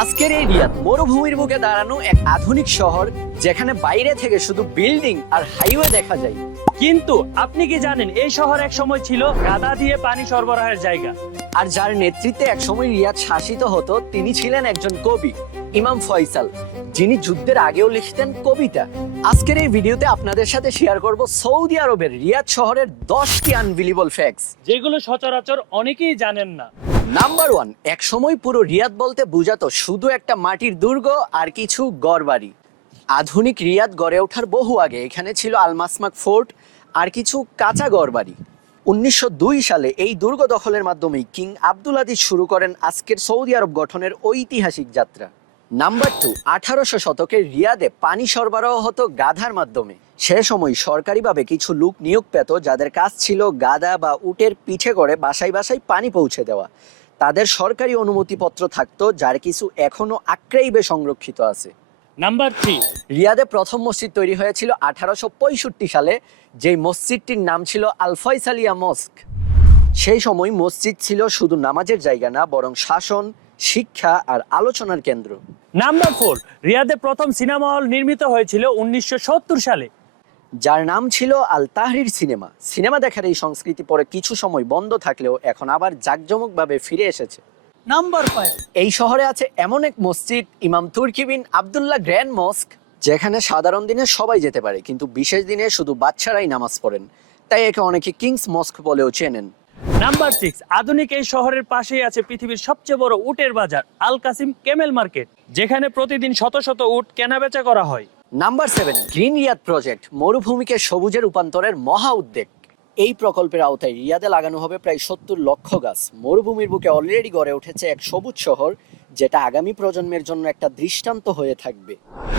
আজকের এই রিয়াদ মরুভূমির বুকে দাঁড়ানো এক আধুনিক শহর, যেখানে বাইরে থেকে শুধু বিল্ডিং আর হাইওয়ে দেখা যায়। কিন্তু আপনি কি জানেন এই শহর এক সময় ছিল গাদা দিয়ে পানি সরবরাহের জায়গা। আর যার নেতৃত্বে একসময় রিয়াদ শাসিত হতো তিনি ছিলেন একজন কবি, ইমাম ফয়সাল, যিনি যুদ্ধের আগেও লিখতেন কবিতা। আজকের এই ভিডিওতে আপনাদের সাথে শেয়ার করব সৌদি আরবের রিয়াদ শহরের 10টি আনবিলিভেবল ফ্যাক্টস, যেগুলো সচরাচর অনেকেই জানেন না। নাম্বার 1, একসময় পুরো রিয়াদ বলতে বোঝাতো শুধু একটা মাটির দুর্গ আর কিছু গড়বাড়ি। আধুনিক রিয়াদ গড়ে ওঠার বহু আগে এখানে ছিল আলমাসমাক ফোর্ট আর কিছু কাঁচা গড়বাড়ি। 1902 সালে এই দুর্গ দখলের মাধ্যমেই কিং আব্দুল আজিজ শুরু করেন আজকের সৌদি আরব গঠনের ঐতিহাসিক যাত্রা। নাম্বার 2, 1800 শতকে রিয়াদে পানি সরবরাহ হতো গাধার মাধ্যমে। সে সময় সরকারিভাবে কিছু লোক নিয়োগ পেত যাদের কাজ ছিল গাধা বা উটের পিঠে করে বাসায় বাসায় পানি পৌঁছে দেওয়া। তাদের সরকারি অনুমতিপত্র থাকতো, যার কিছু এখনো আক্রাইবে সংরক্ষিত আছে। নাম্বার 3, রিয়াদে প্রথম মসজিদ তৈরি হয়েছিল 1865 সালে, যেই মসজিদটির নাম ছিল আল ফয়সালিয়া মস্ক। সেই সময় মসজিদ ছিল শুধু নামাজের জায়গা না, বরং শাসন, শিক্ষা আর আলোচনার কেন্দ্র। নাম্বার 4, রিয়াদে প্রথম সিনেমা হল নির্মিত হয়েছিল 1970 সালে, যার নাম ছিল আল তাহরির সিনেমা। সিনেমা দেখার এই সংস্কৃতি পরে কিছু সময় বন্ধ থাকলেও এখন আবার জাঁকজমকভাবে ফিরে এসেছে। নাম্বার 5, এই শহরে আছে এমন এক মসজিদ, ইমাম তুর্কি বিন আবদুল্লাহ গ্র্যান্ড মস্ক, যেখানে সাধারণ দিনে সবাই যেতে পারে, কিন্তু বিশেষ দিনে শুধু বাচ্চারাই নামাজ পড়েন, তাই একে অনেকে কিংস মস্ক বলেও চেনেন। নাম্বার 6, আধুনিক এই শহরের পাশেই আছে পৃথিবীর সবচেয়ে বড় উটের বাজার আল কাসিম কেমেল মার্কেট, যেখানে প্রতিদিন শত শত উট কেনাবেচা করা হয়। নাম্বার 7, গ্রিন রিয়াদ প্রজেক্ট, মরুভূমিকে সবুজে রূপান্তরের মহা উদ্যোগ। এই প্রকল্পের আওতায় রিয়াদে লাগানো হবে প্রায় 70 লক্ষ গাছ। মরুভূমির বুকে অলরেডি গড়ে উঠেছে এক সবুজ শহর, যেটা আগামী প্রজন্মের জন্য একটা দৃষ্টান্ত হয়ে থাকবে।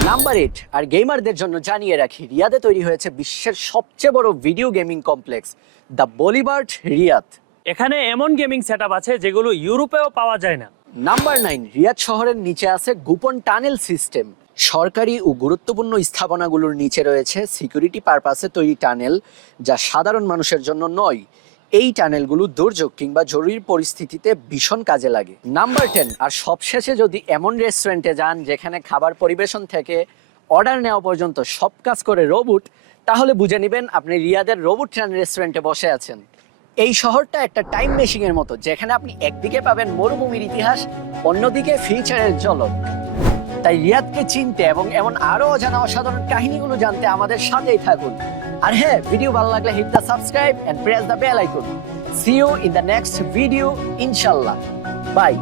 নাম্বার 8, আর গেমারদের জন্য জানিয়ে রাখি, রিয়াদে তৈরি হয়েছে বিশ্বের সবচেয়ে বড় video gaming complex, the Boulevard Riyadh. এখানে এমন গেমিং সেটআপ আছে যেগুলো ইউরোপেও পাওয়া যায় না। নাম্বার 9, রিয়াদ শহরের নিচে আছে গোপন টানেল সিস্টেম। সরকারি ও গুরুত্বপূর্ণ স্থাপনাগুলোর নিচে রয়েছে সিকিউরিটি পারপাসে তৈরি টানেল, যা সাধারণ মানুষের জন্য নয়। এই টানেলগুলো দুর্যোগ কিংবা জরুরি পরিস্থিতিতে ভীষণ কাজে লাগে। নাম্বার 10, আর সবশেষে যদি এমন রেস্টুরেন্টে যান যেখানে খাবার পরিবেশন থেকে অর্ডার নেওয়া পর্যন্ত সব কাজ করে রোবট, তাহলে বুঝে নেবেন আপনি রিয়াদের রোবট রান রেস্টুরেন্টে বসে আছেন। এই শহরটা একটা টাইম মেশিনের মতো, যেখানে আপনি একদিকে পাবেন মরুভূমির ইতিহাস, অন্যদিকে ফিউচারের ঝলক। তাই রিয়াদকে চিনতে এবং এমন আরো অজানা অসাধারণ কাহিনীগুলো জানতে আমাদের সাথেই থাকুন। আর হ্যাঁ, ভিডিও ভালো লাগলে hit the subscribe and press the bell icon. See you in the next video ইনশাআল্লাহ। বাই।